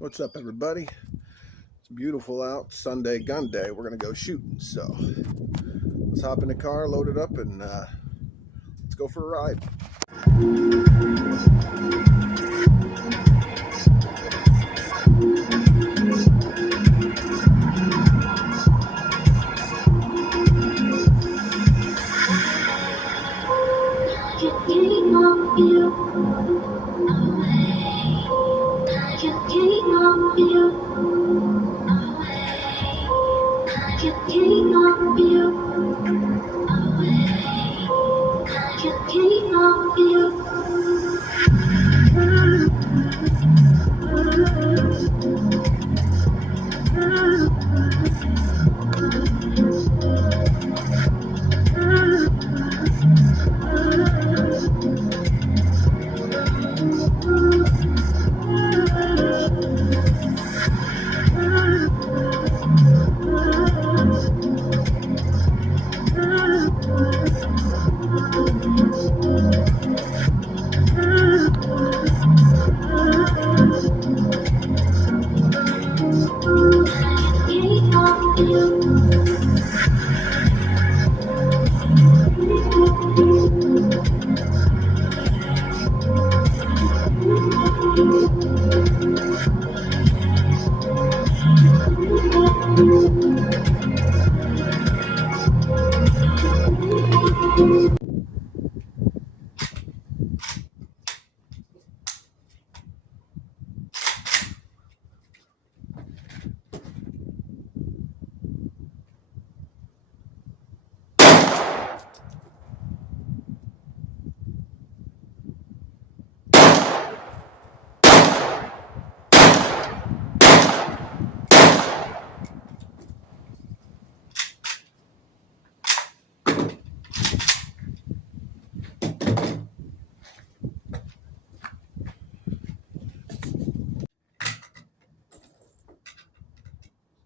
What's up, everybody? It's beautiful out. Sunday gun day. We're gonna go shooting. So let's hop in the car, load it up, and let's go for a ride.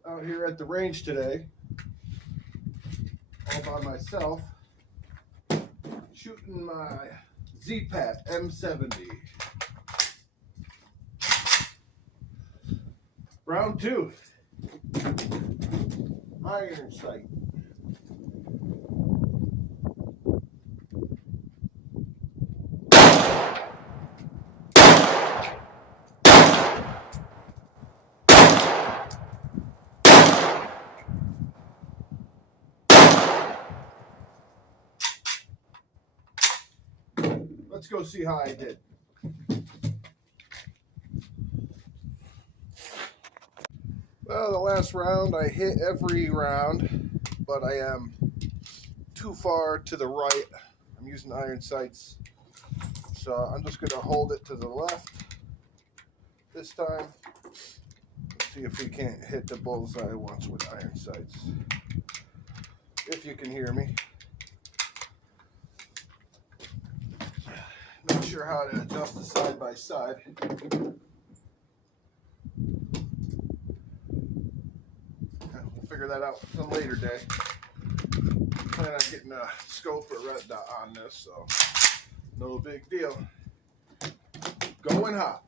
Out here at the range today, all by myself, shooting my Z-Pat M70. Round 2. Iron sight. Let's go see how I did. Well, the last round I hit every round, but I am too far to the right. I'm using iron sights, so I'm just going to hold it to the left this time. Let's see if we can't hit the bullseye once with iron sights. If you can hear me. Not sure how to adjust the side by side. We'll figure that out some later day. Plan on getting a scope or red dot on this, so no big deal. Going hot.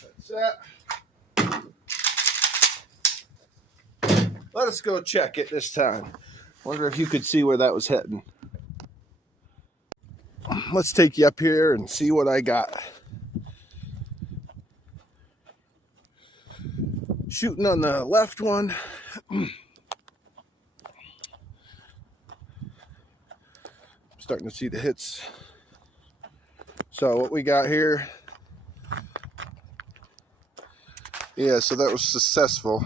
That's that. Let us go check it this time. Wonder if you could see where that was heading. Let's take you up here and see what I got. Shooting on the left one. Starting to see the hits. So what we got here. Yeah, so that was successful.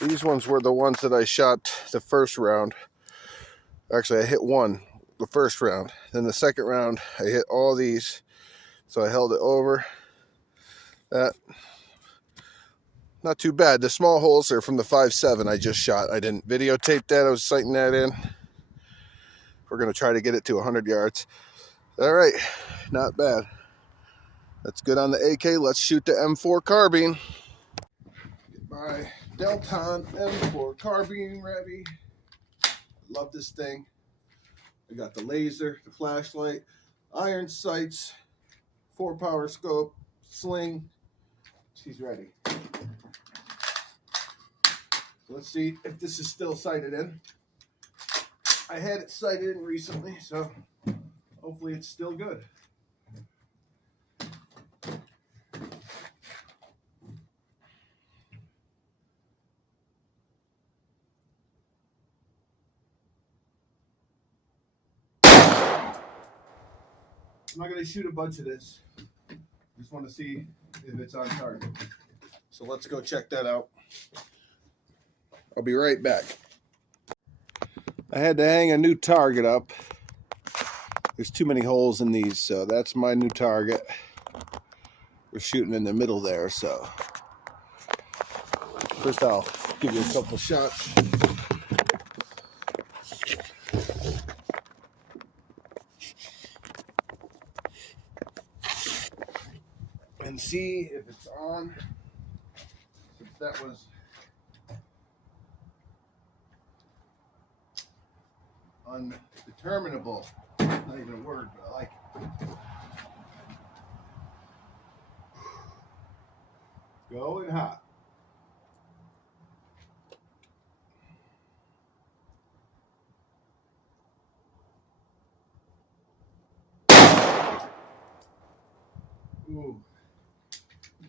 These ones were the ones that I shot the first round. Actually, I hit one the first round. Then the second round, I hit all these. So I held it over. That not too bad. The small holes are from the 5.7 I just shot. I didn't videotape that. I was sighting that in. We're going to try to get it to 100 yards. All right, not bad. That's good on the AK. Let's shoot the M4 carbine. Get my Delton M4 carbine ready. Love this thing. I got the laser, the flashlight, iron sights, 4-power scope, sling. She's ready. Let's see if this is still sighted in. I had it sighted in recently, so hopefully it's still good. I'm not going to shoot a bunch of this. Just want to see if it's on target. So let's go check that out. I'll be right back. I had to hang a new target up. There's too many holes in these, so that's my new target. We're shooting in the middle there, so first I'll give you a couple shots. And see if it's on. Since that was undeterminable. Not even a word, but I like it. Going hot. Ooh,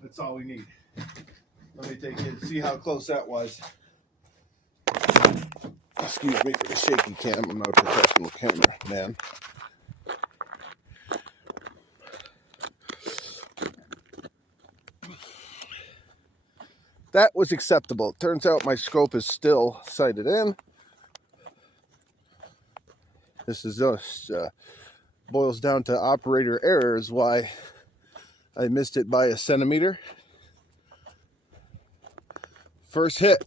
that's all we need. Let me take it and see how close that was. Excuse me for the shaky cam. I'm not a professional cameraman. That was acceptable. Turns out my scope is still sighted in. This is just boils down to operator errors why I missed it by a centimeter. First hit.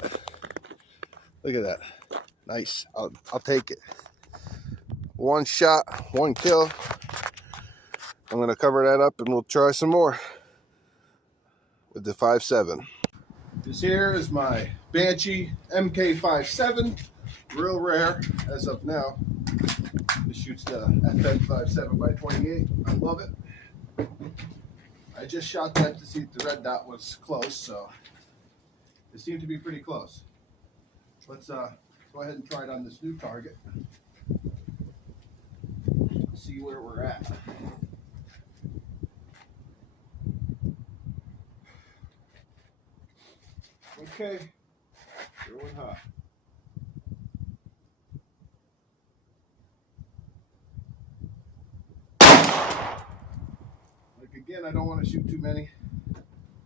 Look at that. Nice. I'll take it. One shot, one kill. I'm going to cover that up and we'll try some more with the 5.7. This here is my Banshee MK57. Real rare as of now. This shoots the FN 57x28. I love it. I just shot that to see if the red dot was close, so it seemed to be pretty close. Let's go ahead and try it on this new target. See where we're at. Okay, going hot. Like again, I don't want to shoot too many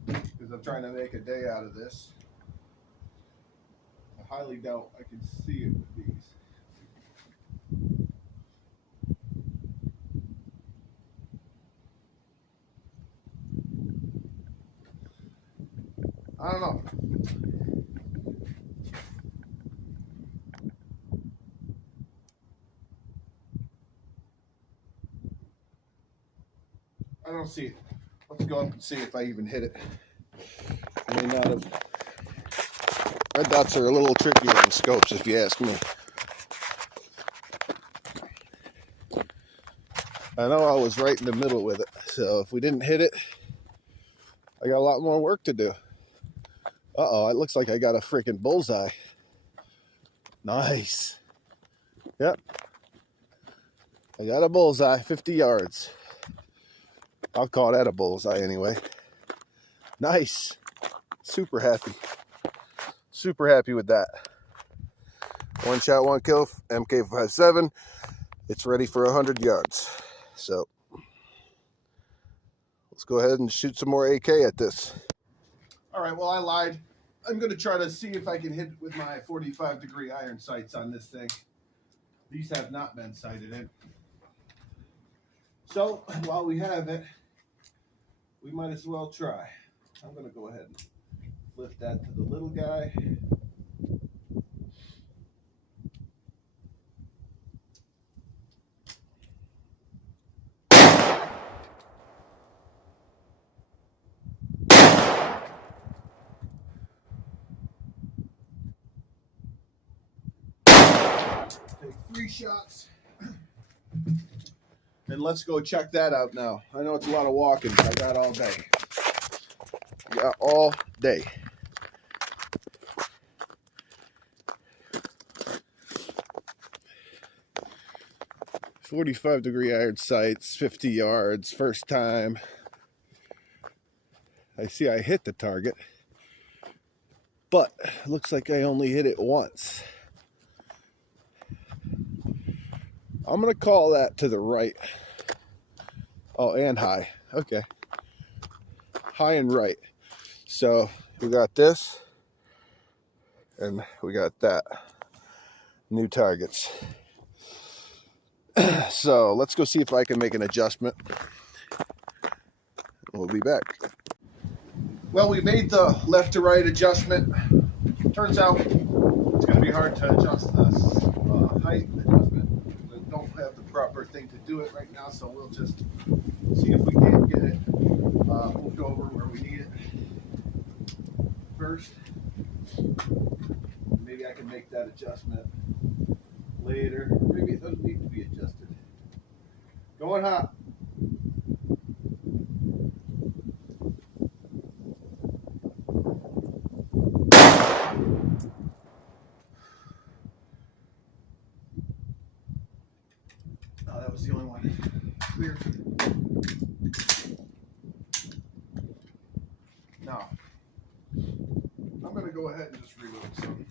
because I'm trying to make a day out of this. I highly doubt I can see it with these. I don't know. I don't see it. Let's go up and see if I even hit it. I may not have. Red dots are a little trickier than scopes, if you ask me. I know I was right in the middle with it, so if we didn't hit it, I got a lot more work to do. Uh-oh, it looks like I got a freaking bullseye. Nice. Yep. I got a bullseye, 50 yards. I'll call that a bullseye anyway. Nice. Super happy. Super happy with that. One shot, one kill, MK57. It's ready for 100 yards. So let's go ahead and shoot some more AK at this. All right, well, I lied. I'm going to try to see if I can hit with my 45-degree iron sights on this thing. These have not been sighted in. So while we have it, we might as well try. I'm going to go ahead and Flip that to the little guy. Take 3 shots. And let's go check that out now. I know it's a lot of walking, but I got all day. Got all day. 45-degree iron sights, 50 yards, first time. I see I hit the target, but it looks like I only hit it once. I'm gonna call that to the right. Oh, and high. Okay. High and right. So we got this, and we got that. New targets. So let's go see if I can make an adjustment. We'll be back. Well, we made the left to right adjustment. Turns out it's going to be hard to adjust this height adjustment. We don't have the proper thing to do it right now, so we'll just see if we can get it moved over where we need it first. Maybe I can make that adjustment later. Maybe it doesn't need to be adjusted. Going hot. Oh, that was the only one. Clear. Now, I'm going to go ahead and just reload some.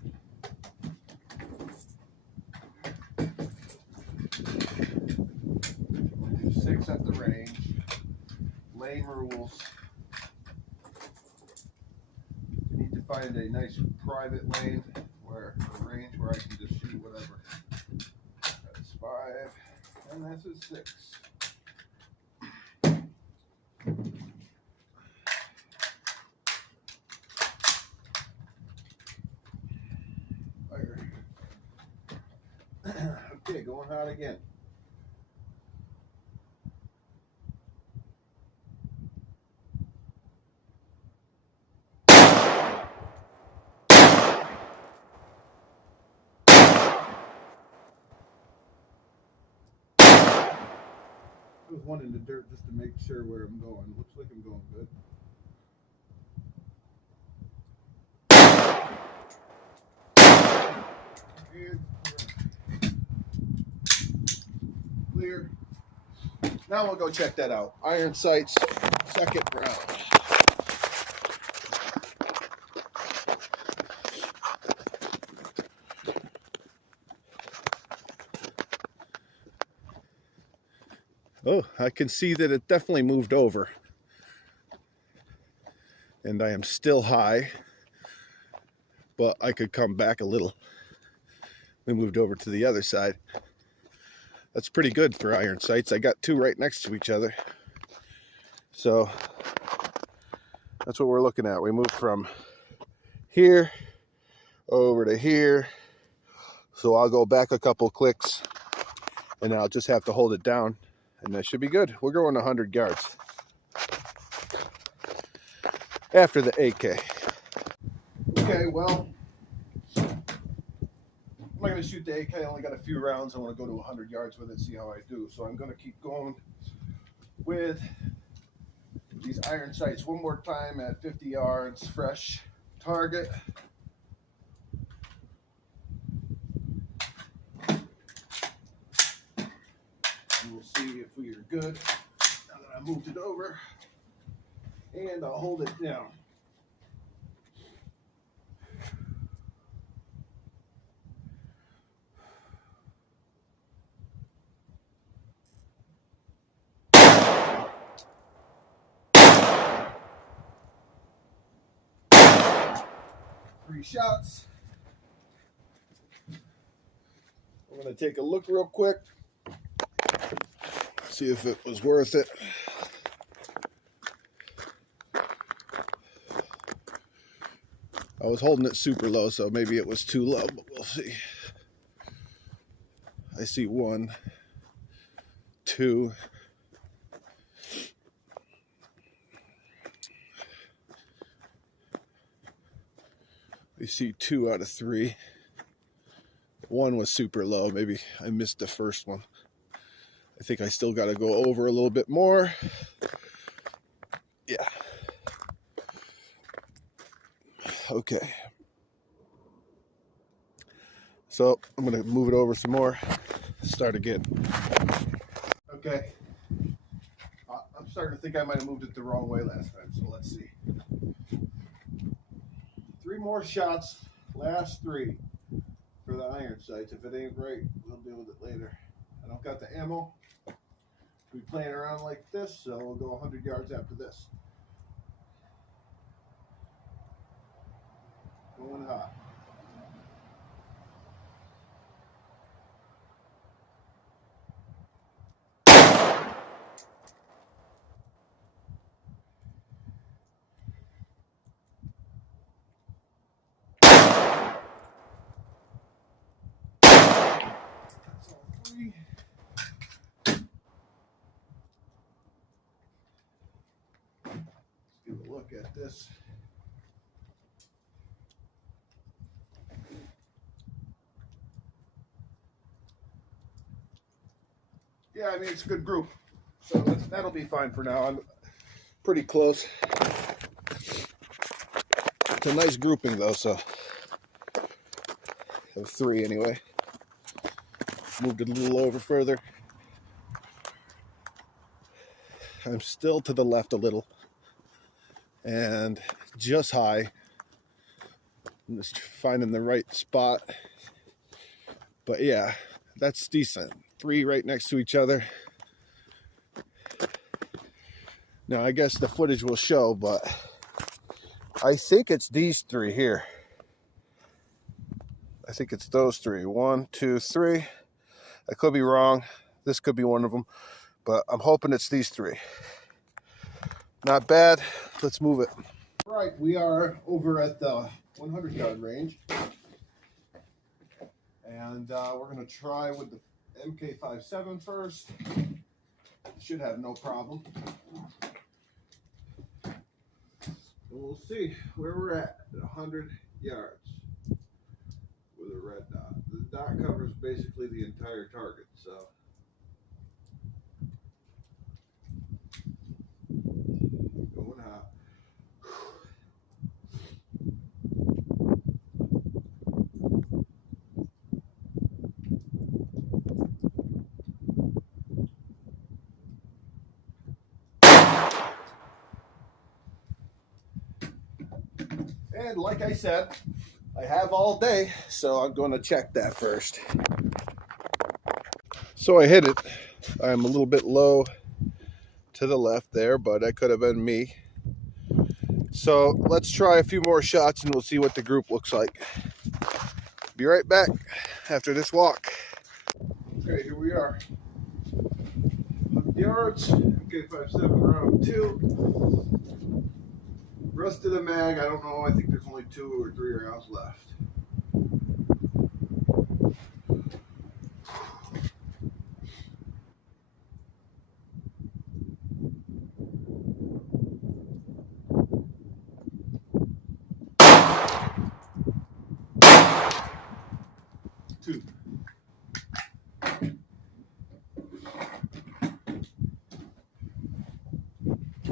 We'll do 6 at the range. Lane rules. We need to find a nice private lane where a range where I can just shoot whatever. That's 5, and this is 6. Fire. Okay, going hot again. I was one in the dirt just to make sure where I'm going. Looks like I'm going good. And clear. Now we'll go check that out. Iron sights, second round. Oh, I can see that it definitely moved over. And I am still high, but I could come back a little. We moved over to the other side. That's pretty good for iron sights. I got 2 right next to each other. So that's what we're looking at. We moved from here over to here. So I'll go back a couple clicks and I'll just have to hold it down. And that should be good. We're going 100 yards after the AK. Okay, well, I'm not going to shoot the AK. I only got a few rounds. I want to go to 100 yards with it, see how I do. So I'm going to keep going with these iron sights one more time at 50 yards, fresh target. And we'll see if we are good now that I moved it over. And I'll hold it down. Three shots. I'm going to take a look real quick. See if it was worth it. I was holding it super low, so maybe it was too low, but we'll see. I see 1, 2. We see 2 out of 3. 1 was super low. Maybe I missed the first one. I think I still got to go over a little bit more. Yeah. Okay. So I'm going to move it over some more. Start again. Okay. I'm starting to think I might have moved it the wrong way last time, so let's see. 3 more shots, last 3 for the iron sights. If it ain't right, we'll deal with it later. I don't got the ammo. We're playing around like this, so we'll go 100 yards after this. Going hot. That's all 3. Let's give a look at this. Yeah, I mean, it's a good group. So that'll be fine for now. I'm pretty close. It's a nice grouping, though, so I have 3 anyway. Moved it a little over further. I'm still to the left a little. And just high. I'm just finding the right spot. But yeah, that's decent. 3 right next to each other. Now, I guess the footage will show, but I think it's these 3 here. I think it's those 3. 1, 2, 3. I could be wrong. This could be one of them, but I'm hoping it's these 3. Not bad. Let's move it. All right, we are over at the 100-yard range, and we're going to try with the MK57 first. Should have no problem. We'll see where we're at 100 yards with a red dot. The dot covers basically the entire target, so. Going hot. And like I said, I have all day, so I'm going to check that first. So I hit it. I'm a little bit low to the left there, but that could have been me. So let's try a few more shots and we'll see what the group looks like. Be right back after this walk. Okay, here we are. 100 yards, MK57 round 2. Rest of the mag, I don't know, I think there's only 2 or 3 rounds left.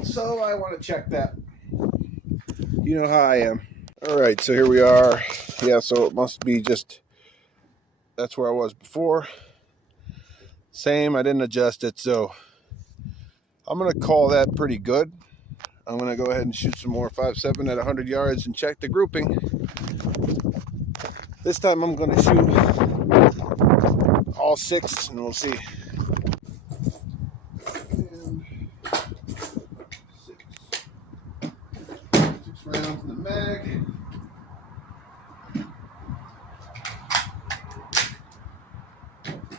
So I want to check that. You know how I am. All right, so here we are. Yeah, so it must be just, that's where I was before. Same, I didn't adjust it, so I'm going to call that pretty good. I'm going to go ahead and shoot some more 5.7 at 100 yards and check the grouping. This time I'm going to shoot all 6 and we'll see. And 6 rounds in the mag.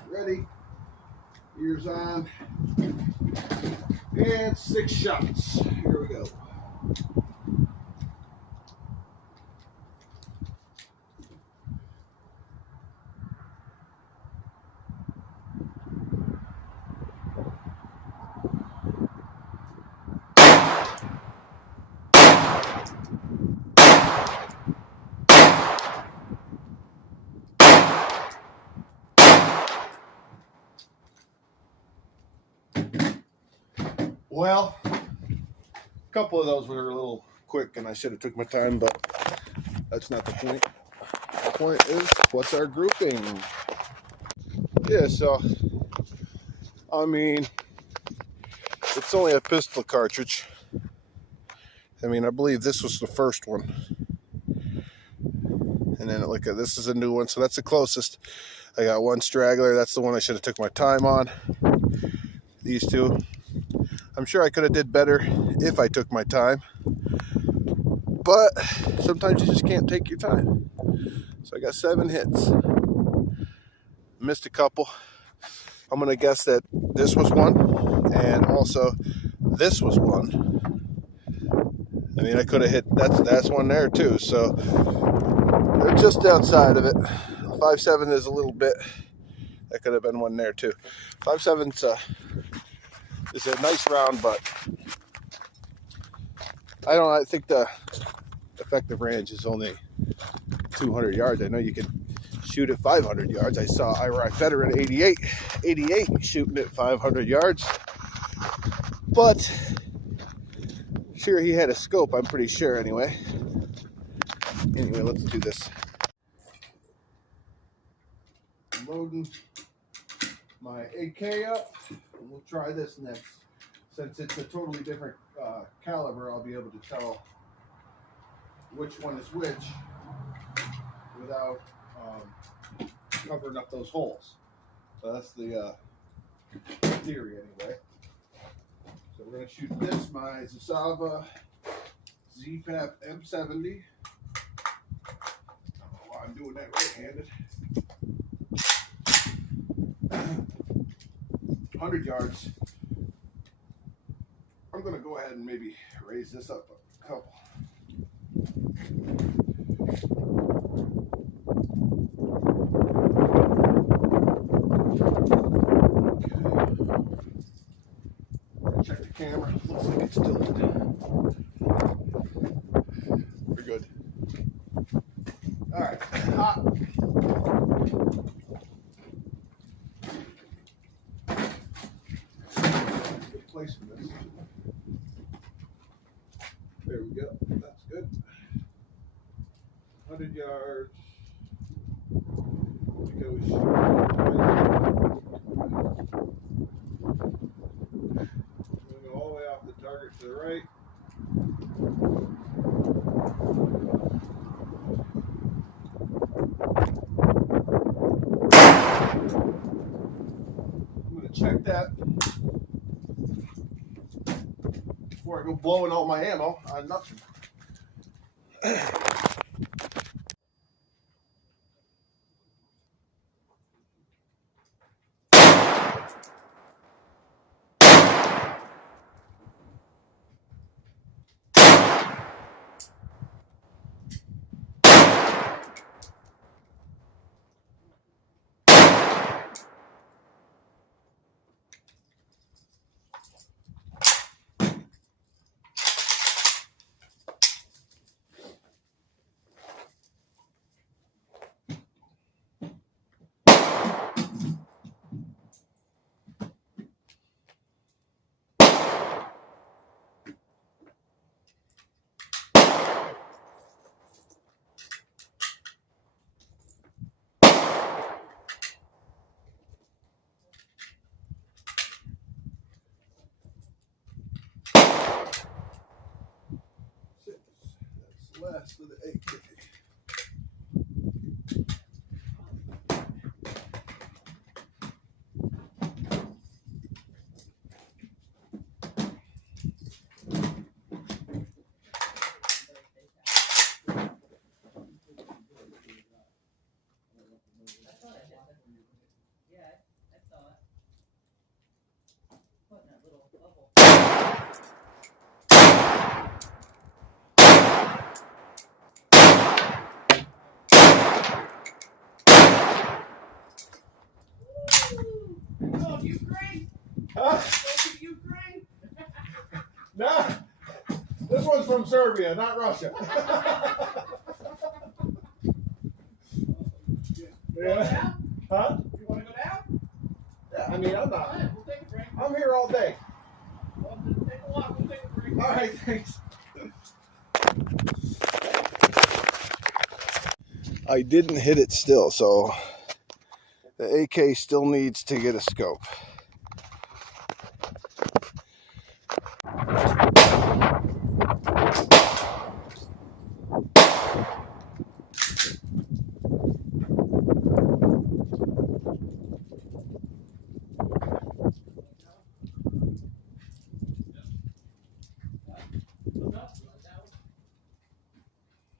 Ready, ears on, and 6 shots. Here we go. Well, a couple of those were a little quick and I should have took my time, but that's not the point. The point is, what's our grouping? Yeah, so, I mean, it's only a pistol cartridge. I mean, I believe this was the first one. And then look at this is a new one, so that's the closest. I got one straggler, that's the one I should have took my time on. These two. I'm sure I could have did better if I took my time. But sometimes you just can't take your time. So I got 7 hits. Missed a couple. I'm gonna guess that this was one, and also this was one. I mean, I could have hit, that's one there too, so they're just outside of it. 5.7 is a little bit, that could have been one there too. 5.7's is a nice round, but I think the effective range is only 200 yards. I know you can shoot at 500 yards. I saw Iraq veteran 88 shooting at 500 yards, but sure, he had a scope, I'm pretty sure anyway. Anyway, let's do this. I'm loading my AK up, and we'll try this next. Since it's a totally different caliber, I'll be able to tell which one is which without covering up those holes. So that's the theory anyway. So we're going to shoot this, my Zasava ZPAP M70. I don't know why I'm doing that right-handed. 100 yards. I'm going to go ahead and maybe raise this up a couple. Okay. Check the camera. Looks like it's still in. We're good. All right. Hot. Good place for this. There we go. That's good. 100 yards. I think I was shooting all the way off the target to the right. I'm going to check that before I go blowing all my ammo on nothing. Last of the AK. Ukraine? Huh? Ukraine? Nah, this one's from Serbia, not Russia. Yeah. Huh? You want to go down? Yeah, I mean, I'm not. We'll take a break. I'm here all day. Well, All right, thanks. I didn't hit it still, so the AK still needs to get a scope.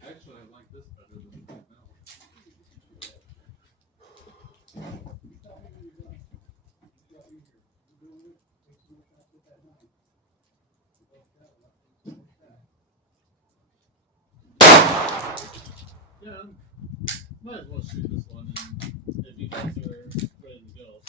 Actually, I like this better than the now. Yeah, might as well shoot this one, and if you guys are ready to go.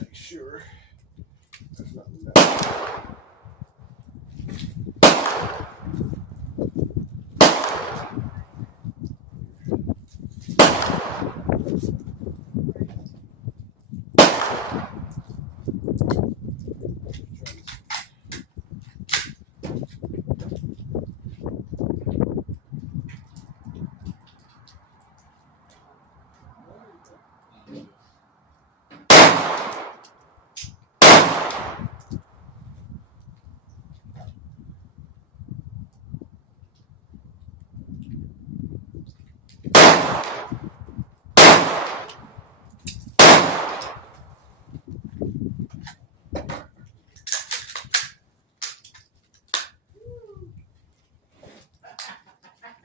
Make sure there's nothing there.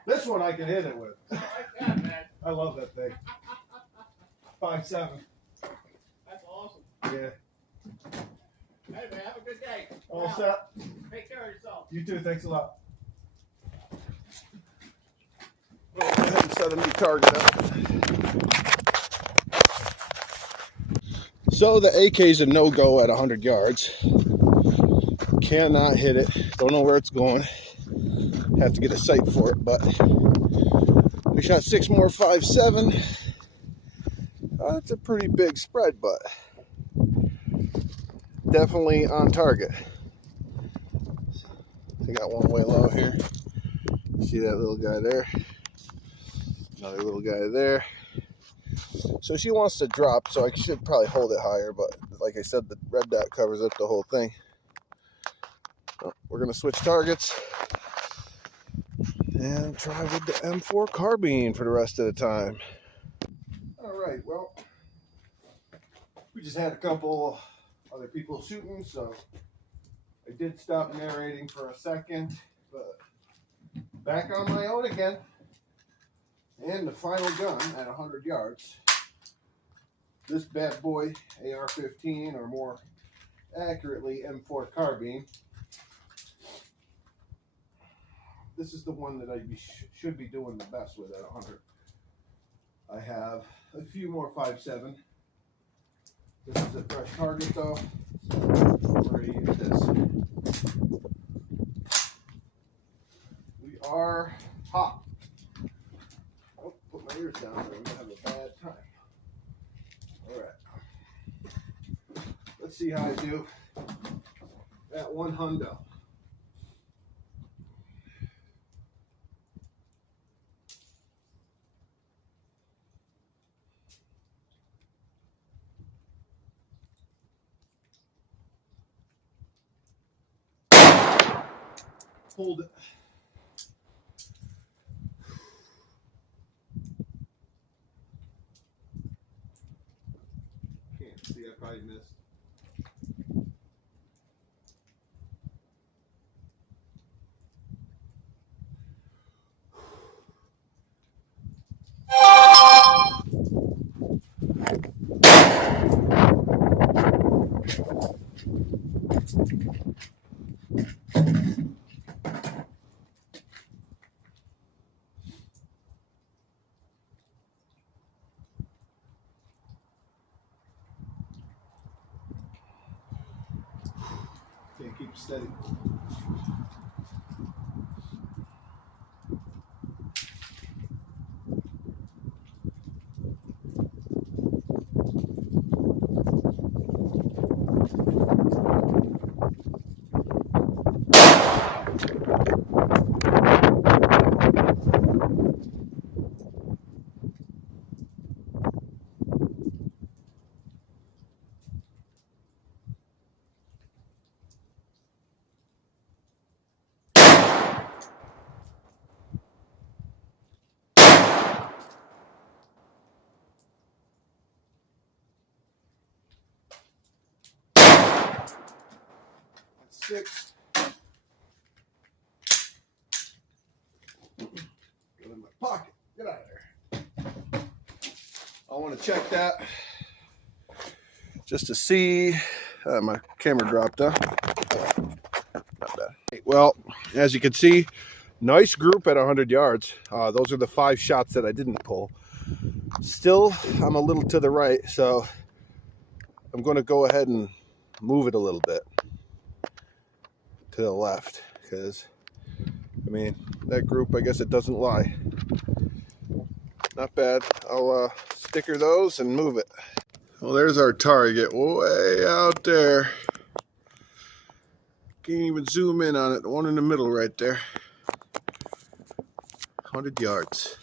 This one I can hit it with. I love that thing. 5.7. That's awesome. Yeah. Hey man, have a good day. All set. Take care of yourself. You too. Thanks a lot. Go ahead and set a new target up. So the AK is a no-go at 100 yards. Cannot hit it. Don't know where it's going. Have to get a sight for it, but we shot 6 more 5.7. That's a pretty big spread, but definitely on target. I got one way low here. See that little guy there? Another little guy there. So she wants to drop, so I should probably hold it higher, but like I said, the red dot covers up the whole thing. So we're gonna switch targets and try with the M4 carbine for the rest of the time. All right, well, we just had a couple other people shooting, so I did stop narrating for a second, but back on my own again. And the final gun at 100 yards. This bad boy, AR-15, or more accurately, M4 carbine. This is the one that I should be doing the best with at 100. I have a few more 5.7. This is a fresh target though, so we're ready to use this. We are hot. Oh, put my ears down, or I'm gonna have a bad time. All right. Let's see how I do at 1 hundo. Hold it. Can't see, I probably missed. Can't keep it steady. That's 6. Got it in my pocket. Get out of there. I want to check that just to see. My camera dropped up. Not bad. Well, as you can see, nice group at 100 yards. Those are the 5 shots that I didn't pull. Still, I'm a little to the right, so I'm going to go ahead and move it a little bit to the left, because, I mean, that group, I guess it doesn't lie. Not bad. I'll sticker those and move it. Well, there's our target way out there. Can't even zoom in on it. The one in the middle right there. 100 yards.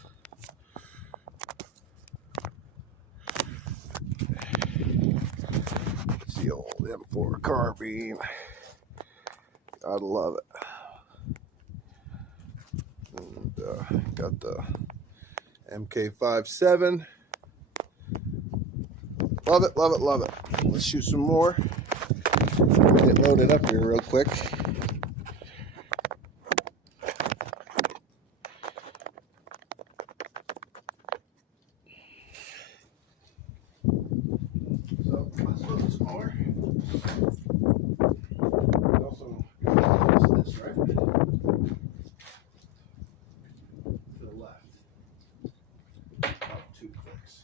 It's the old M4 carbine. Gotta love it. And got the MK57. Love it, love it, love it. Let's shoot some more. Get loaded up here real quick. So let's load some more. Also, this right to the left. About 2 clicks.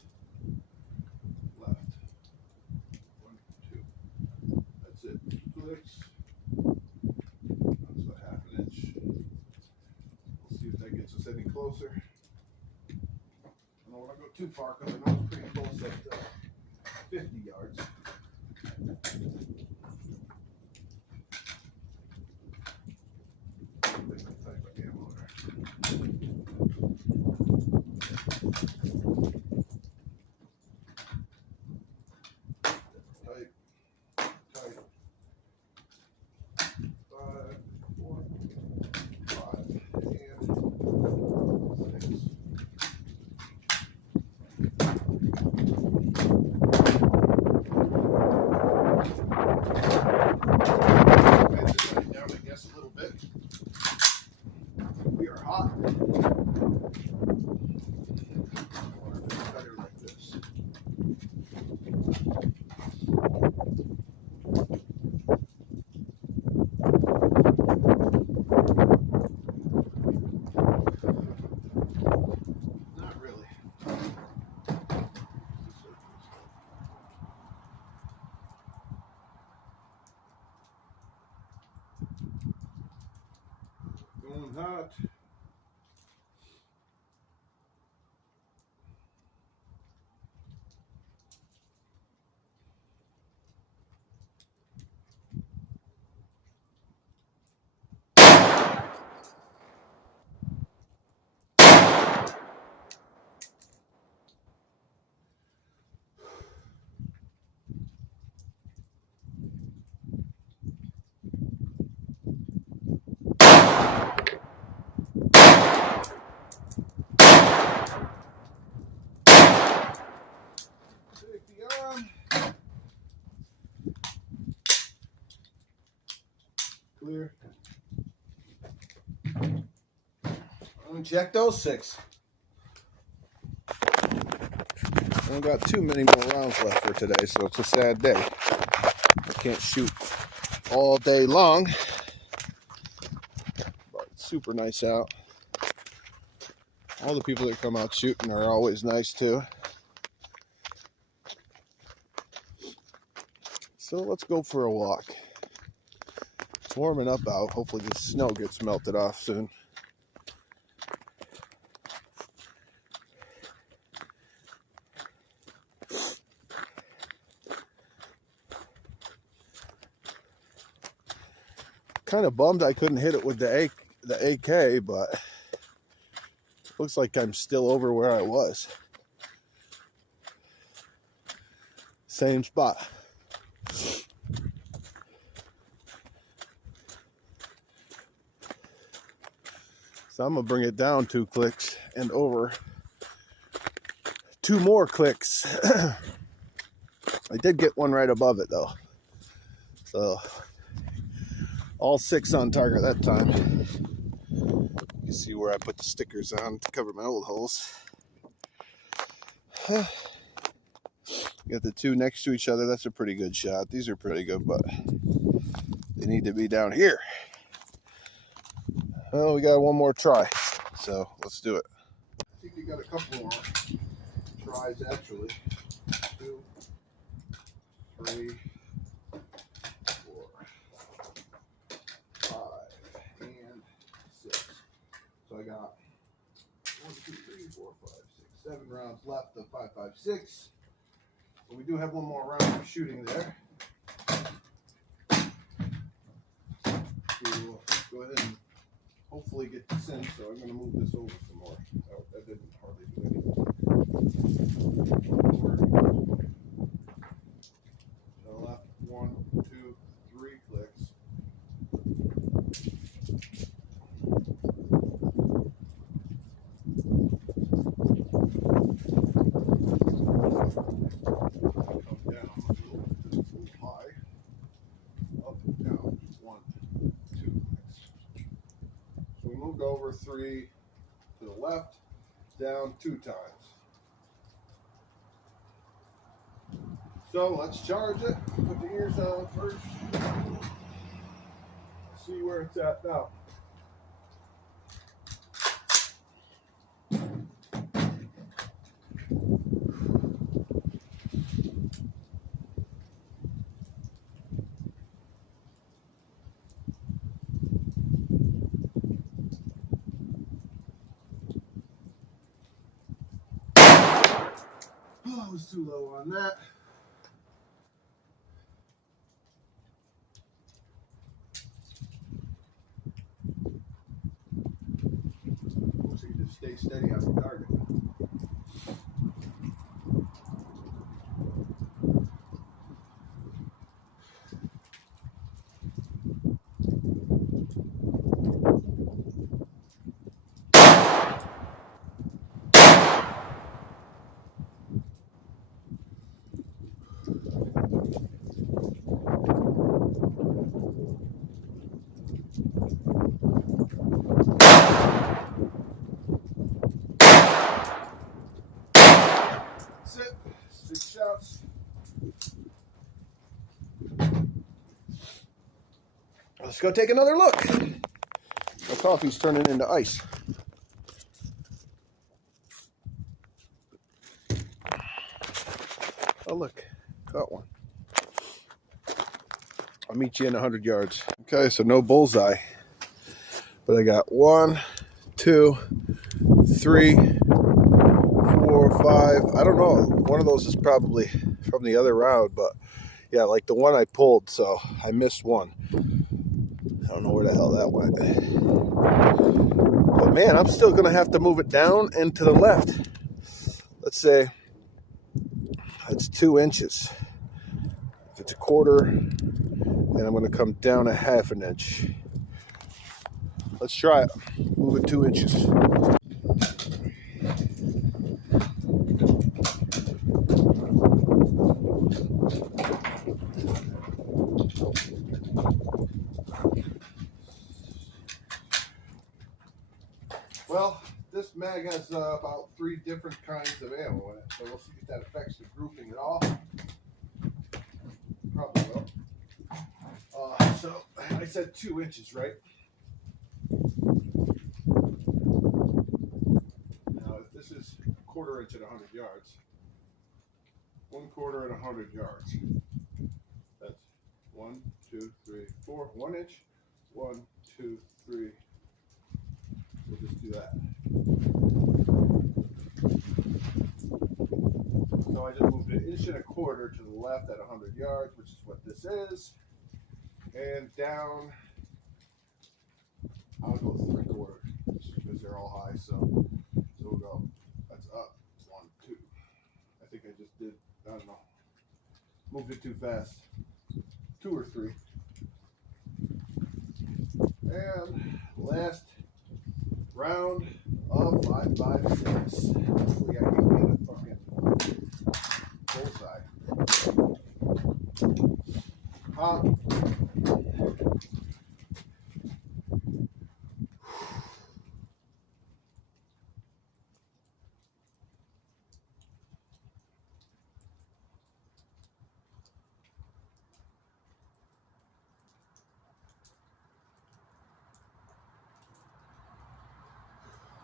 Left. 1, 2. That's it. 2 clicks. That's about half an inch. We'll see if that gets us any closer. I don't want to go too far because I know it's pretty close at 50 yards. Going hot. Clear. Check those 6. I don't got too many more rounds left for today, so it's a sad day. I can't shoot all day long, but it's super nice out. All the people that come out shooting are always nice too. So let's go for a walk. warming up out. Hopefully the snow gets melted off soon. Kind of bummed I couldn't hit it with the AK, but looks like I'm still over where I was. Same spot. So I'm gonna bring it down 2 clicks and over 2 more clicks. I did get one right above it though. So all 6 on target that time. You can see where I put the stickers on to cover my old holes. Got the 2 next to each other. That's a pretty good shot. These are pretty good, but they need to be down here. Well, we got one more try, so let's do it. I think we got a couple more tries actually. 2, 3, 4, 5, and 6. So I got 1, 2, 3, 4, 5, 6, 7 rounds left of 5.56. But we do have one more round of shooting there. We'll go ahead and hopefully get this in. So I'm going to move this over some more. Oh, that didn't hardly do anything. So left 1, 2, 3 clicks. Over 3 to the left, down 2 times. So let's charge it. Put the ears on first. See where it's at now. Oh, I was too low on that. So you just stay steady on the target. That's it. 6 shots. Let's go take another look. The coffee's turning into ice. Oh look, caught one. I'll meet you in 100 yards. Okay, so no bullseye, but I got 1, 2, 3, 4, 5. I don't know. One of those is probably from the other round, but yeah, like the one I pulled, so I missed one. I don't know where the hell that went. But man, I'm still gonna have to move it down and to the left. Let's say it's 2 inches. If it's a quarter, then I'm gonna come down a half an inch. Let's try it. Move it 2 inches. Well, this mag has about 3 different kinds of ammo in it, so we'll see if that affects the grouping at all. Probably will. So I said 2 inches, right? Now, if this is a quarter inch at 100 yards, 1/4 at 100 yards. That's 1, 2, 3, 4, 1 inch. 1, 2, 3. We'll just do that. So I just moved an 1.25 inches to the left at 100 yards, which is what this is. And down, I'll go 3/4 because they're all high. So we'll go, that's up, 1, 2. I think I just did, I don't know, moved it too fast. 2 or 3. And last round of 5, 5, 6. Hopefully I can get a fucking bullseye.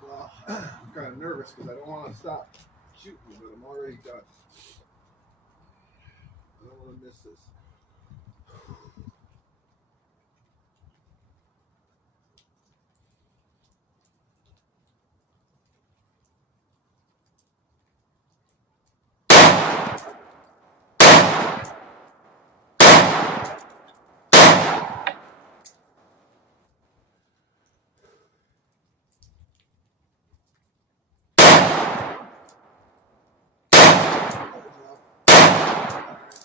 Well, I'm kind of nervous because I don't want to stop shooting, but I'm already done. I don't want to miss this.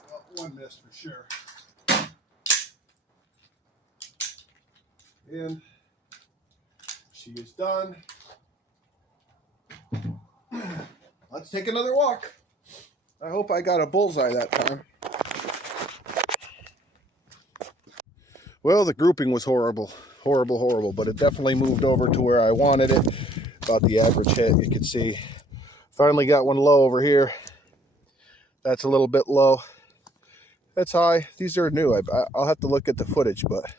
Well, one missed for sure. And she is done. Let's take another walk. I hope I got a bullseye that time. Well, the grouping was horrible. Horrible, but it definitely moved over to where I wanted it. About the average hit, you can see. Finally got one low over here. That's a little bit low. That's high. These are new. I'll have to look at the footage, but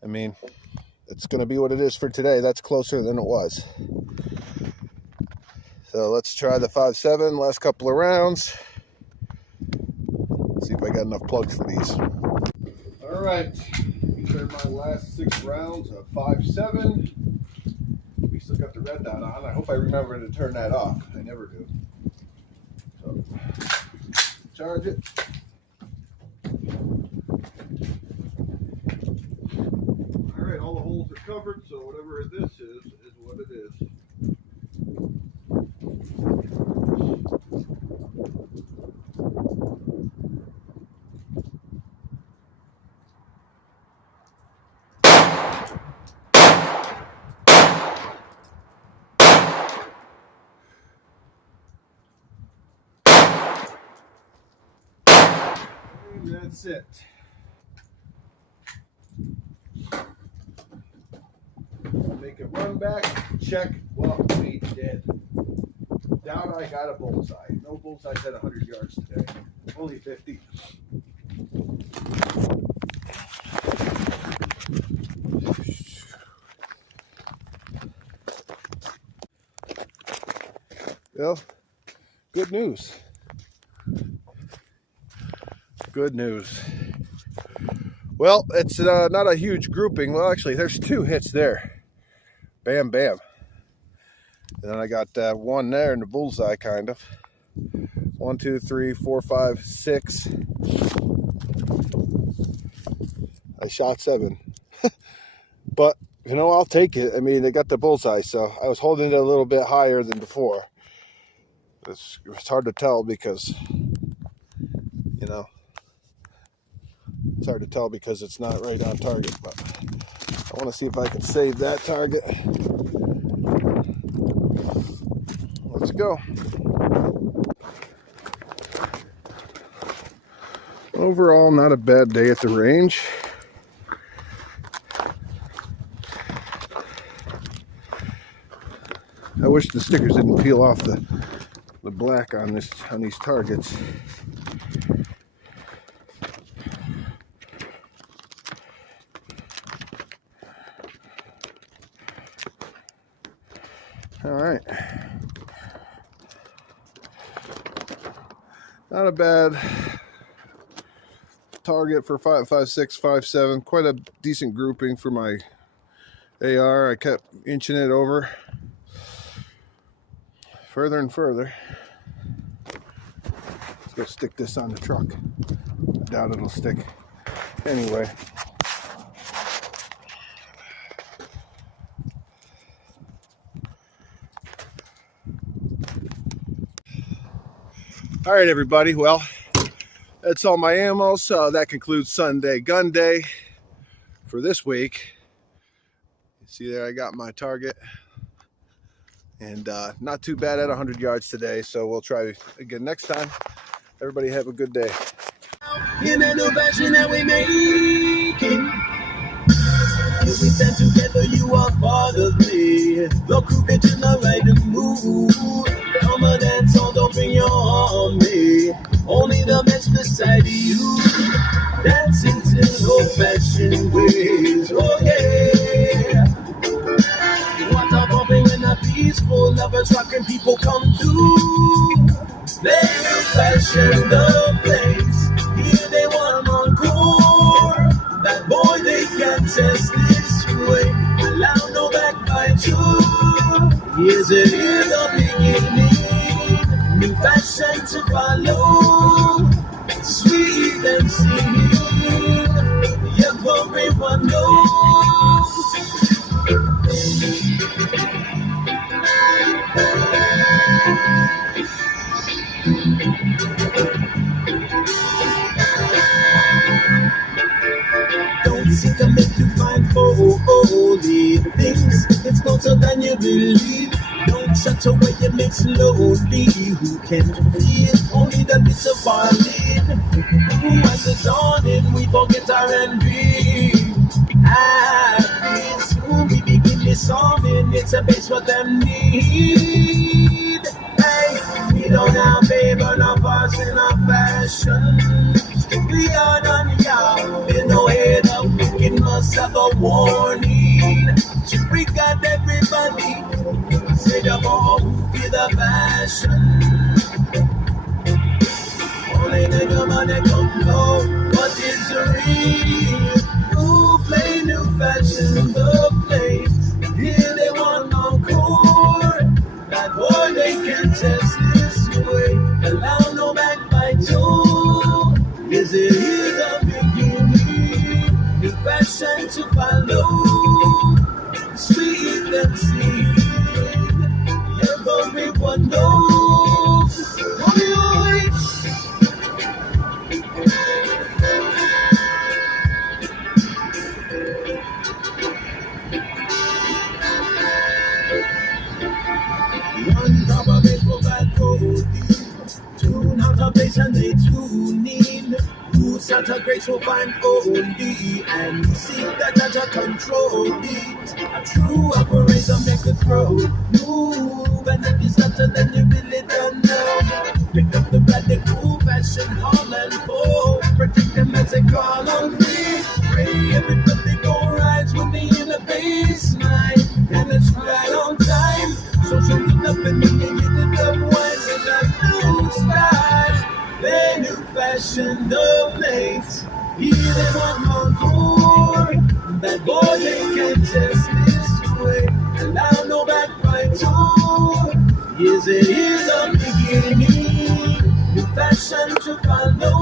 I mean, it's going to be what it is for today. That's closer than it was. So let's try the 5.7 last couple of rounds. See if I got enough plugs for these. All right, these are my last 6 rounds of 5.7. We still got the red dot on. I hope I remember to turn that off. I never do. So charge it. All right, all the holes are covered, so whatever this is what it is. And that's it. Make a run back, check what we did. Down I got a bullseye. No bullseyes at 100 yards today. Only 50. Well, good news. Good news. Well, it's not a huge grouping. Well, actually, there's 2 hits there. Bam, bam. And then I got one there in the bullseye, kind of. 1, 2, 3, 4, 5, 6. I shot 7. But, you know, I'll take it. I mean, they got the bullseye, so I was holding it a little bit higher than before. It's hard to tell because, you know, it's hard to tell because it's not right on target, but I want to see if I can save that target. Let's go. Overall, not a bad day at the range. I wish the stickers didn't peel off the black on these targets. All right. Not a bad target for 5.56, 5.7. Quite a decent grouping for my AR. I kept inching it over further and further. Let's go stick this on the truck. I doubt it'll stick. Anyway. All right, everybody. Well, that's all my ammo. So that concludes Sunday Gun Day for this week. You see there, I got my target. And not too bad at 100 yards today. So we'll try again next time. Everybody have a good day. In a new version that we making. If we stand together, you are part of me. The crew bitch in the right mood. Come and dance on, don't bring your army. Only the best beside you. Dancing to old-fashioned ways. Oh yeah. Water bumping in a peaceful lovers rocking people come to. They fashion the place. Here they want encore. That boy they can't test this way. Allow no backbite you. Here's it in the beginning. New fashion to follow. Sweet and singing. Everyone knows. Don't think I'm meant to find holy things. It's closer than you believe. Don't shut away your mix slowly. Who can feel only the bits of falling? Who has the dawning? We forget R&B. Happy soon we begin this song, and it's a base what them need. Hey, we don't have favor, no fashion, no fashion. Strictly on y'all. There's no head up, wicked must have a warning. To regard everybody, say the more who be the fashion. Only nigga man they don't know what is real. Who play new fashion, the place. Here they want encore. That boy they can test this way. Allow no backbite too. Is it here the beginning? New fashion to follow. Sweet and sing. Everyone knows. One rubber base for bad coding. Tune out a place and they tune in. Who set a graceful find only and see that judge a control it. A true operator make the crowd move, and if it's not then you really don't know. Pick up the radical fashion hall and pull. Protect them as they call on me. Pray everybody go rise with me in the baseline, and it's right on time. So show it up and you get it up once in that new style. They new fashion the place. Here they want more. That boy they can test this way. Allow no backbite too. Yes, it is the beginning. New fashion to follow.